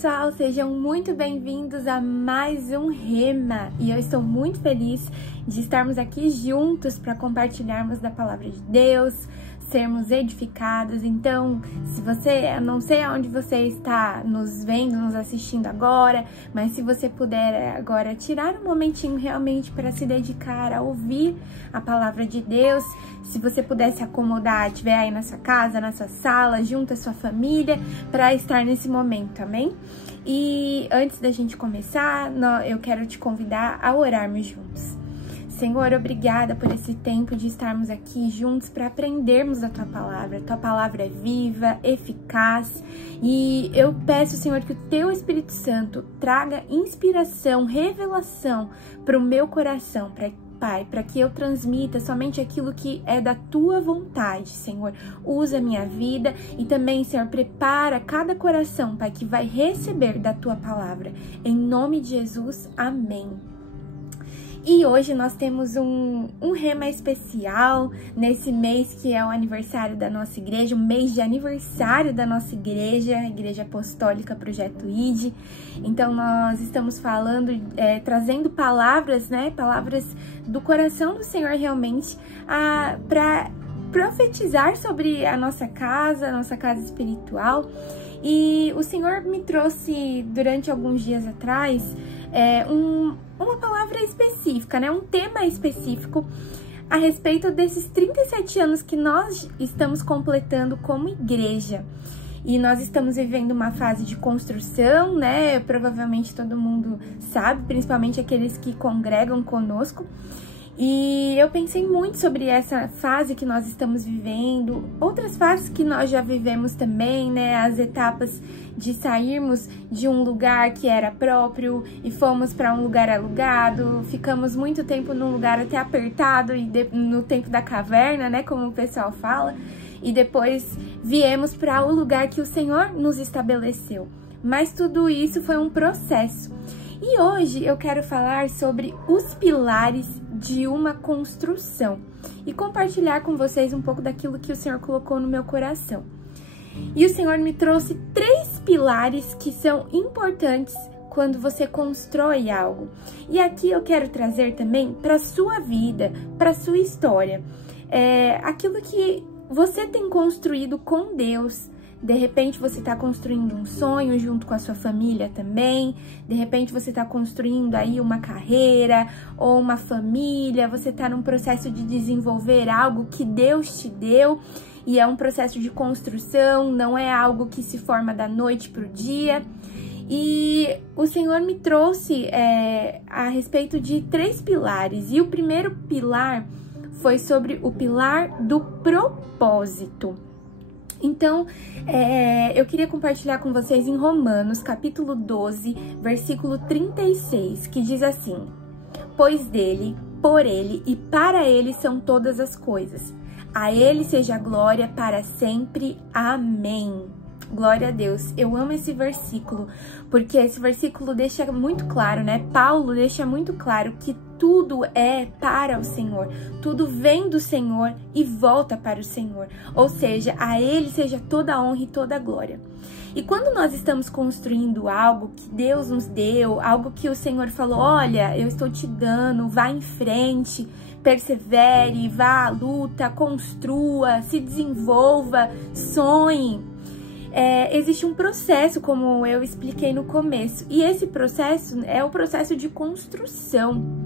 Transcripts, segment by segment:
pessoal, sejam muito bem-vindos a mais um Rema e eu estou muito feliz de estarmos aqui juntos para compartilharmos da palavra de Deus, sermos edificados. Então, se você, eu não sei aonde você está nos vendo, nos assistindo agora, mas se você puder agora tirar um momentinho realmente para se dedicar a ouvir a palavra de Deus, se você puder se acomodar, estiver aí na sua casa, na sua sala, junto à sua família, para estar nesse momento, amém? E antes da gente começar, eu quero te convidar a orarmos juntos. Senhor, obrigada por esse tempo de estarmos aqui juntos para aprendermos da Tua palavra. Tua palavra é viva, eficaz e eu peço, Senhor, que o Teu Espírito Santo traga inspiração, revelação para o meu coração, Pai, para que eu transmita somente aquilo que é da Tua vontade, Senhor. Usa a minha vida e também, Senhor, prepara cada coração, Pai, que vai receber da Tua palavra. Em nome de Jesus, amém. E hoje nós temos um rema especial nesse mês que é o aniversário da nossa igreja, o mês de aniversário da nossa igreja, a Igreja Apostólica Projeto ID. Então nós estamos falando, trazendo palavras, né, palavras do coração do Senhor realmente, para profetizar sobre a nossa casa espiritual. E o Senhor me trouxe durante alguns dias atrás uma palavra específica, né? Um tema específico a respeito desses 37 anos que nós estamos completando como igreja. E nós estamos vivendo uma fase de construção, né? Provavelmente todo mundo sabe, principalmente aqueles que congregam conosco. E eu pensei muito sobre essa fase que nós estamos vivendo, outras fases que nós já vivemos também, né? As etapas de sairmos de um lugar que era próprio e fomos para um lugar alugado, ficamos muito tempo num lugar até apertado e no tempo da caverna, né? Como o pessoal fala, e depois viemos para o lugar que o Senhor nos estabeleceu. Mas tudo isso foi um processo. E hoje eu quero falar sobre os pilares de uma construção e compartilhar com vocês um pouco daquilo que o Senhor colocou no meu coração. E o Senhor me trouxe 3 pilares que são importantes quando você constrói algo. E aqui eu quero trazer também para a sua vida, para a sua história, aquilo que você tem construído com Deus. De repente você está construindo um sonho junto com a sua família também, de repente você está construindo aí uma carreira ou uma família, você está num processo de desenvolver algo que Deus te deu e é um processo de construção, não é algo que se forma da noite para o dia. E o Senhor me trouxe a respeito de 3 pilares e o primeiro pilar foi sobre o pilar do propósito. Então, eu queria compartilhar com vocês em Romanos, capítulo 12, versículo 36, que diz assim: pois dele, por ele e para ele são todas as coisas. A ele seja a glória para sempre. Amém. Glória a Deus. Eu amo esse versículo, porque esse versículo deixa muito claro, né? Paulo deixa muito claro que tudo é para o Senhor, tudo vem do Senhor e volta para o Senhor, ou seja, a Ele seja toda a honra e toda a glória. E quando nós estamos construindo algo que Deus nos deu, algo que o Senhor falou, olha, eu estou te dando, vá em frente, persevere, vá à luta, construa, se desenvolva, sonhe. Existe um processo, como eu expliquei no começo, e esse processo é o processo de construção.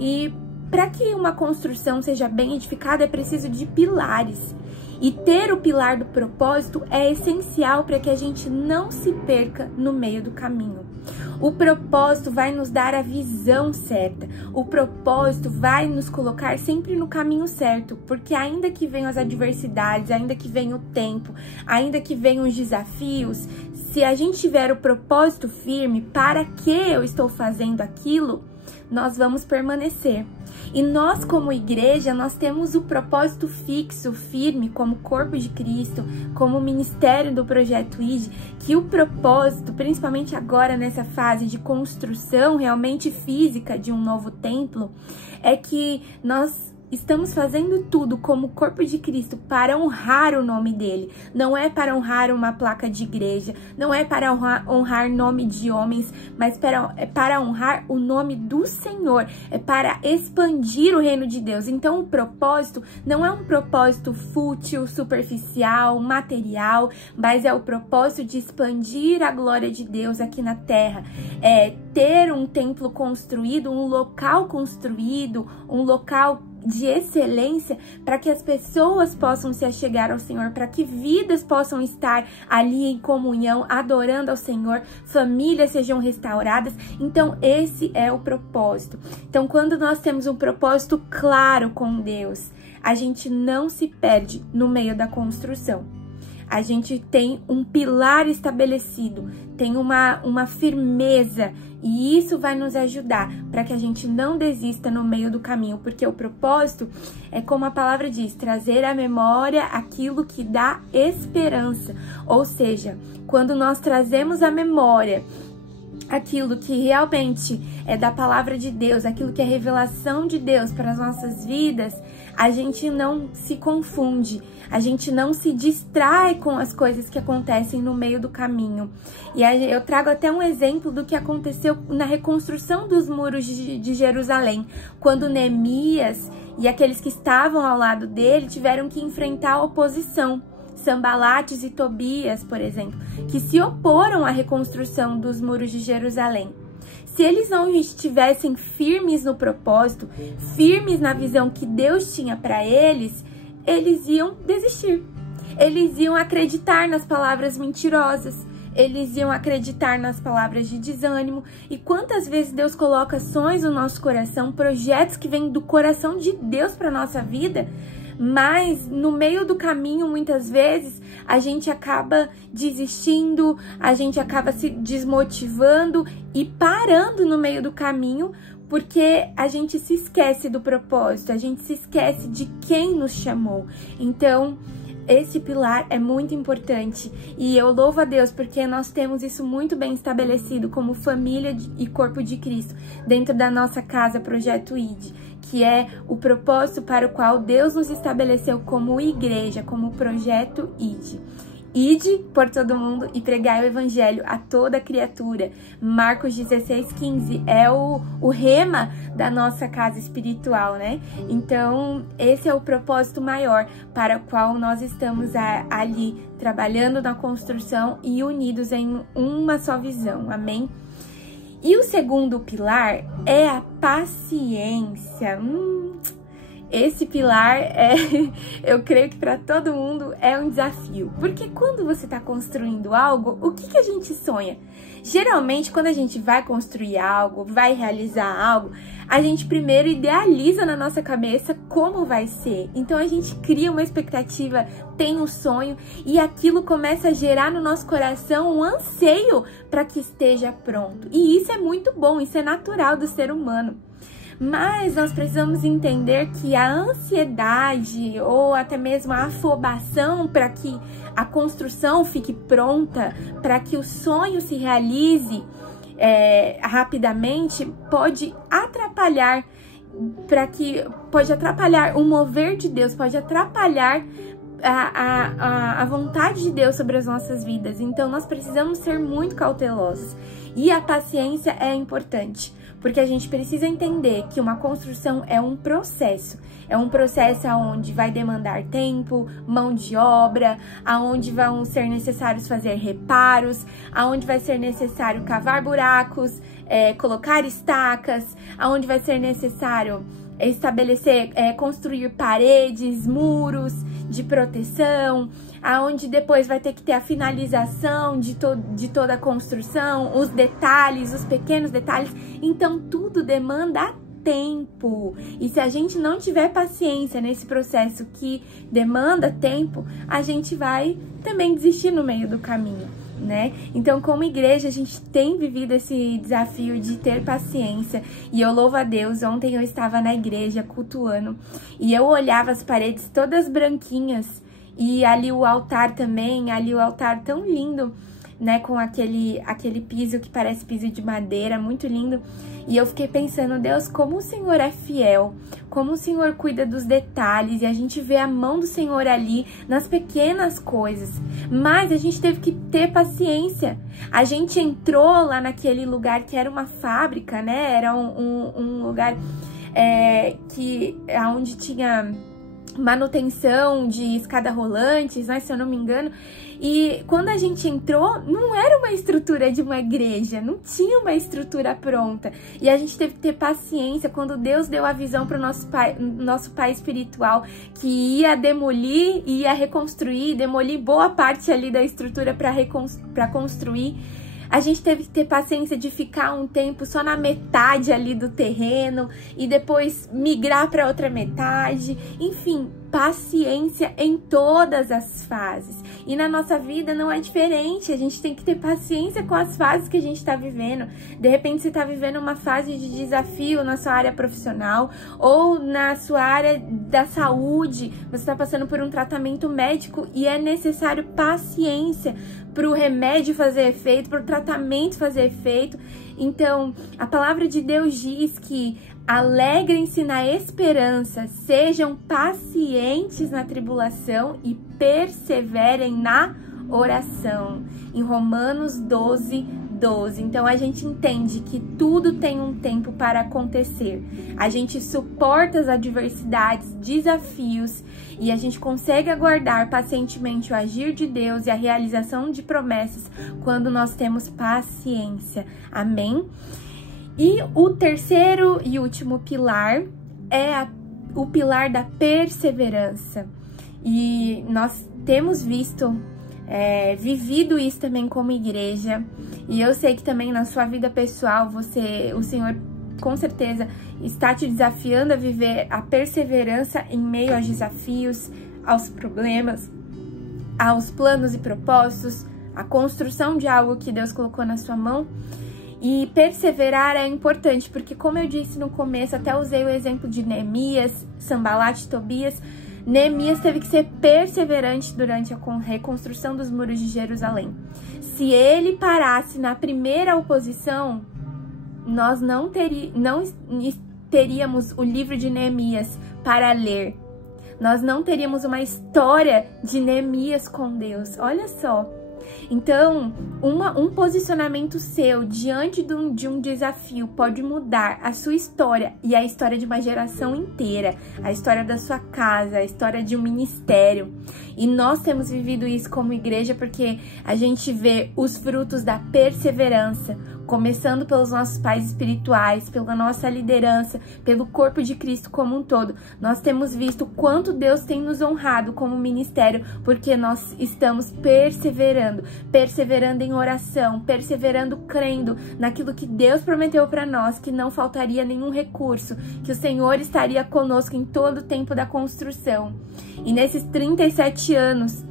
E para que uma construção seja bem edificada é preciso de pilares. E ter o pilar do propósito é essencial para que a gente não se perca no meio do caminho. O propósito vai nos dar a visão certa. O propósito vai nos colocar sempre no caminho certo, porque ainda que venham as adversidades, ainda que venha o tempo, ainda que venham os desafios, se a gente tiver o propósito firme, para que eu estou fazendo aquilo, nós vamos permanecer. E nós, como igreja, nós temos o propósito fixo, firme, como corpo de Cristo, como ministério do Projeto ID, que o propósito, principalmente agora nessa fase de construção realmente física de um novo templo, é que nós estamos fazendo tudo como corpo de Cristo para honrar o nome dele. Não é para honrar uma placa de igreja, não é para honrar nome de homens, mas é para honrar o nome do Senhor, é para expandir o reino de Deus. Então o propósito não é um propósito fútil, superficial, material, mas é o propósito de expandir a glória de Deus aqui na terra. É ter um templo construído, um local construído, um local de excelência, para que as pessoas possam se achegar ao Senhor, para que vidas possam estar ali em comunhão, adorando ao Senhor, famílias sejam restauradas. Então esse é o propósito. Então quando nós temos um propósito claro com Deus, a gente não se perde no meio da construção. A gente tem um pilar estabelecido, tem uma firmeza, e isso vai nos ajudar para que a gente não desista no meio do caminho, porque o propósito é, como a palavra diz, trazer à memória aquilo que dá esperança. Ou seja, quando nós trazemos à memória aquilo que realmente é da palavra de Deus, aquilo que é revelação de Deus para as nossas vidas, a gente não se confunde, a gente não se distrai com as coisas que acontecem no meio do caminho. E aí eu trago até um exemplo do que aconteceu na reconstrução dos muros de Jerusalém, quando Neemias e aqueles que estavam ao lado dele tiveram que enfrentar a oposição. Sanbalates e Tobias, por exemplo, que se oporam à reconstrução dos muros de Jerusalém. Se eles não estivessem firmes no propósito, firmes na visão que Deus tinha para eles, eles iam desistir. Eles iam acreditar nas palavras mentirosas. Eles iam acreditar nas palavras de desânimo. E quantas vezes Deus coloca sonhos no nosso coração, projetos que vêm do coração de Deus para nossa vida, mas no meio do caminho, muitas vezes, a gente acaba desistindo, a gente acaba se desmotivando e parando no meio do caminho, porque a gente se esquece do propósito, a gente se esquece de quem nos chamou. Então, esse pilar é muito importante e eu louvo a Deus porque nós temos isso muito bem estabelecido como família e corpo de Cristo dentro da nossa casa, Projeto ID, que é o propósito para o qual Deus nos estabeleceu como igreja, como Projeto ID. Ide por todo mundo e pregai o evangelho a toda criatura. Marcos 16:15 é o rema da nossa casa espiritual, né? Então, esse é o propósito maior para o qual nós estamos ali trabalhando na construção e unidos em uma só visão. Amém? E o segundo pilar é a paciência. Esse pilar eu creio que para todo mundo é um desafio. Porque quando você está construindo algo, o que a gente sonha? Geralmente, quando a gente vai construir algo, vai realizar algo, a gente primeiro idealiza na nossa cabeça como vai ser. Então a gente cria uma expectativa, tem um sonho e aquilo começa a gerar no nosso coração um anseio para que esteja pronto. E isso é muito bom, isso é natural do ser humano. Mas nós precisamos entender que a ansiedade ou até mesmo a afobação para que a construção fique pronta, para que o sonho se realize rapidamente, pode atrapalhar o mover de Deus, pode atrapalhar a vontade de Deus sobre as nossas vidas. Então nós precisamos ser muito cautelosos e a paciência é importante. Porque a gente precisa entender que uma construção é um processo onde vai demandar tempo, mão de obra, aonde vão ser necessários fazer reparos, aonde vai ser necessário cavar buracos, colocar estacas, aonde vai ser necessário construir paredes, muros de proteção, aonde depois vai ter que ter a finalização de toda a construção, os detalhes, os pequenos detalhes. Então tudo demanda tempo. E se a gente não tiver paciência nesse processo que demanda tempo, a gente vai também desistir no meio do caminho, né? Então, como igreja, a gente tem vivido esse desafio de ter paciência. E eu louvo a Deus, ontem eu estava na igreja cultuando e eu olhava as paredes todas branquinhas e ali o altar também, ali o altar tão lindo, né, com aquele piso que parece piso de madeira, muito lindo. E eu fiquei pensando, Deus, como o Senhor é fiel, como o Senhor cuida dos detalhes, e a gente vê a mão do Senhor ali nas pequenas coisas. Mas a gente teve que ter paciência. A gente entrou lá naquele lugar que era uma fábrica, né? Era um lugar onde tinha manutenção de escada rolantes, né, se eu não me engano. E quando a gente entrou, não era uma estrutura de uma igreja, não tinha uma estrutura pronta. E a gente teve que ter paciência quando Deus deu a visão para o nosso pai espiritual, que ia demolir, ia reconstruir, demolir boa parte ali da estrutura para construir. A gente teve que ter paciência de ficar um tempo só na metade ali do terreno e depois migrar para outra metade. Enfim, paciência em todas as fases. E na nossa vida não é diferente. A gente tem que ter paciência com as fases que a gente está vivendo. De repente você está vivendo uma fase de desafio na sua área profissional ou na sua área da saúde. Você está passando por um tratamento médico e é necessário paciência para o remédio fazer efeito, para o tratamento fazer efeito. Então, a palavra de Deus diz que alegrem-se na esperança, sejam pacientes na tribulação e perseverem na oração. Em Romanos 12:12. Então, a gente entende que tudo tem um tempo para acontecer. A gente suporta as adversidades, desafios, e a gente consegue aguardar pacientemente o agir de Deus e a realização de promessas quando nós temos paciência. Amém? E o terceiro e último pilar é o pilar da perseverança. E nós temos vivido isso também como igreja. E eu sei que também na sua vida pessoal, o Senhor com certeza está te desafiando a viver a perseverança em meio aos desafios, aos problemas, aos planos e propósitos, a construção de algo que Deus colocou na sua mão. E perseverar é importante, porque como eu disse no começo, até usei o exemplo de Neemias, Sanbalat e Tobias. Neemias teve que ser perseverante durante a reconstrução dos muros de Jerusalém. Se ele parasse na primeira oposição, nós não teríamos o livro de Neemias para ler. Nós não teríamos uma história de Neemias com Deus. Olha só. Então, um posicionamento seu diante de um desafio pode mudar a sua história e a história de uma geração inteira, a história da sua casa, a história de um ministério. E nós temos vivido isso como igreja porque a gente vê os frutos da perseverança, começando pelos nossos pais espirituais, pela nossa liderança, pelo corpo de Cristo como um todo. Nós temos visto quanto Deus tem nos honrado como ministério, porque nós estamos perseverando em oração, perseverando crendo naquilo que Deus prometeu para nós, que não faltaria nenhum recurso, que o Senhor estaria conosco em todo o tempo da construção. E nesses 37 anos,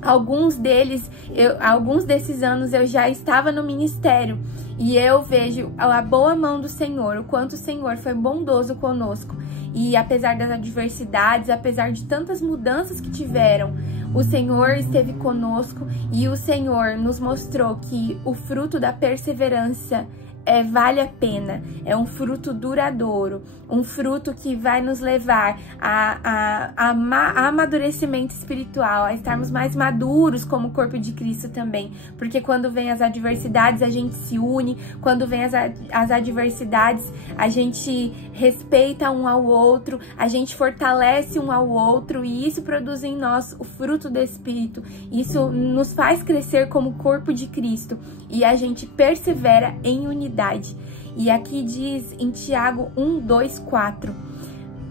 alguns desses anos eu já estava no ministério e eu vejo a boa mão do Senhor, o quanto o Senhor foi bondoso conosco. E apesar das adversidades, apesar de tantas mudanças que tiveram, o Senhor esteve conosco e o Senhor nos mostrou que o fruto da perseverança vale a pena, é um fruto duradouro, um fruto que vai nos levar a amadurecimento espiritual, a estarmos mais maduros como corpo de Cristo também, porque quando vem as adversidades a gente se une, quando vem as adversidades a gente respeita um ao outro, a gente fortalece um ao outro e isso produz em nós o fruto do Espírito, isso nos faz crescer como corpo de Cristo e a gente persevera em unidade. E aqui diz em Tiago 1:2-4,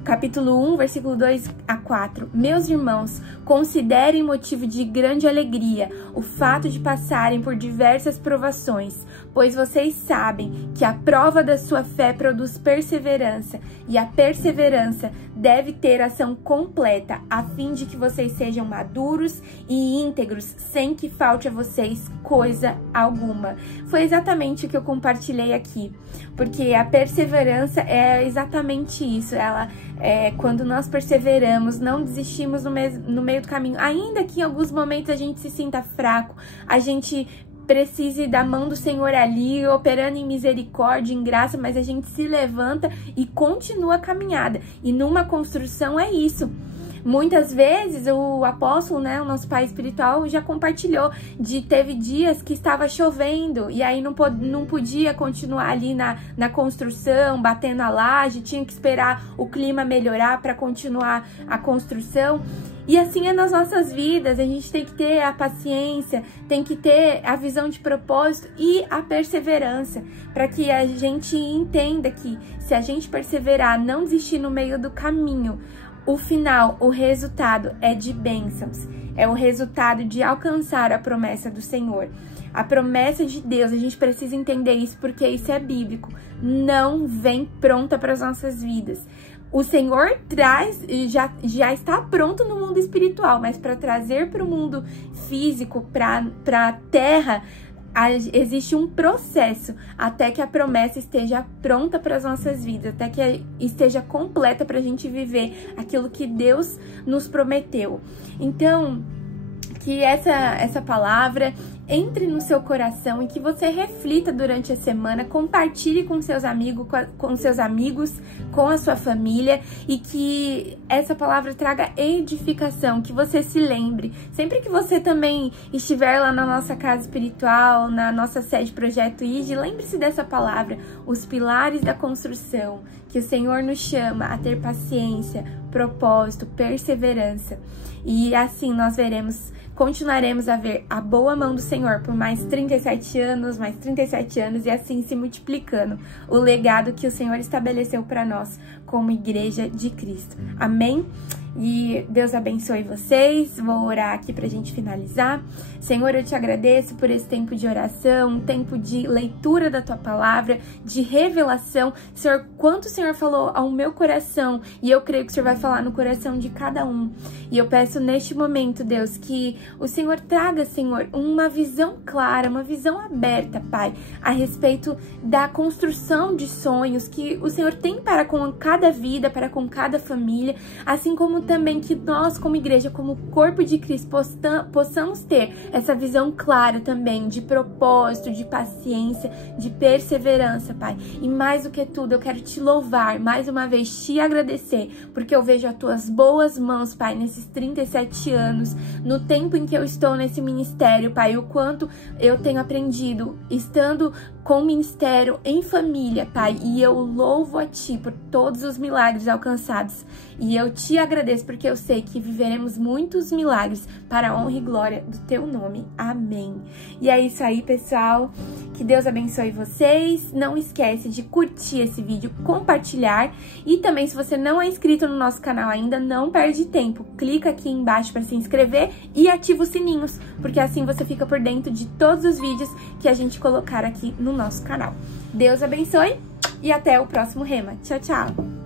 capítulo 1, versículo 2-4. Meus irmãos, considerem motivo de grande alegria o fato de passarem por diversas provações, pois vocês sabem que a prova da sua fé produz perseverança, e a perseverança deve ter ação completa, a fim de que vocês sejam maduros e íntegros, sem que falte a vocês coisa alguma. Foi exatamente o que eu compartilhei aqui, porque a perseverança é exatamente isso. Ela é quando nós perseveramos, não desistimos no meio do caminho, ainda que em alguns momentos a gente se sinta fraco, a gente precise da mão do Senhor ali, operando em misericórdia, em graça, mas a gente se levanta e continua a caminhada. E numa construção é isso. Muitas vezes o apóstolo, né, o nosso pai espiritual, já compartilhou teve dias que estava chovendo e aí não podia continuar ali na construção, batendo a laje, tinha que esperar o clima melhorar para continuar a construção. E assim é nas nossas vidas, a gente tem que ter a paciência, tem que ter a visão de propósito e a perseverança, para que a gente entenda que se a gente perseverar, não desistir no meio do caminho, o final, o resultado é de bênçãos, é o resultado de alcançar a promessa do Senhor. A promessa de Deus, a gente precisa entender isso porque isso é bíblico, não vem pronta para as nossas vidas. O Senhor traz, já está pronto no mundo espiritual, mas para trazer para o mundo físico, para a terra, existe um processo até que a promessa esteja pronta para as nossas vidas, até que esteja completa para a gente viver aquilo que Deus nos prometeu. Então, que essa palavra entre no seu coração e que você reflita durante a semana, compartilhe com seus amigos, com a sua família, e que essa palavra traga edificação, que você se lembre. Sempre que você também estiver lá na nossa casa espiritual, na nossa sede Projeto ID, lembre-se dessa palavra, os pilares da construção, que o Senhor nos chama a ter paciência, propósito, perseverança. E assim nós continuaremos a ver a boa mão do Senhor por mais 37 anos e assim se multiplicando o legado que o Senhor estabeleceu para nós como Igreja de Cristo. Amém? E Deus abençoe vocês. Vou orar aqui pra gente finalizar. Senhor, eu te agradeço por esse tempo de oração, um tempo de leitura da tua palavra, de revelação. Senhor, quanto o Senhor falou ao meu coração, e eu creio que o Senhor vai falar no coração de cada um. E eu peço neste momento, Deus, que o Senhor traga, Senhor, uma visão clara, uma visão aberta, Pai, a respeito da construção de sonhos que o Senhor tem para com cada vida, para com cada família, assim como também que nós, como igreja, como corpo de Cristo, possamos ter essa visão clara também de propósito, de paciência, de perseverança, Pai. E mais do que tudo, eu quero te louvar, mais uma vez te agradecer, porque eu vejo as tuas boas mãos, Pai, nesses 37 anos, no tempo em que eu estou nesse ministério, Pai, o quanto eu tenho aprendido estando com o ministério em família, Pai, e eu louvo a Ti por todos os milagres alcançados, e eu te agradeço porque eu sei que viveremos muitos milagres para a honra e glória do Teu nome. Amém. E é isso aí, pessoal, que Deus abençoe vocês. Não esquece de curtir esse vídeo, compartilhar, e também, se você não é inscrito no nosso canal ainda, não perde tempo, clica aqui embaixo para se inscrever e ativa os sininhos, porque assim você fica por dentro de todos os vídeos que a gente colocar aqui no nosso canal. Deus abençoe e até o próximo Rema. Tchau, tchau!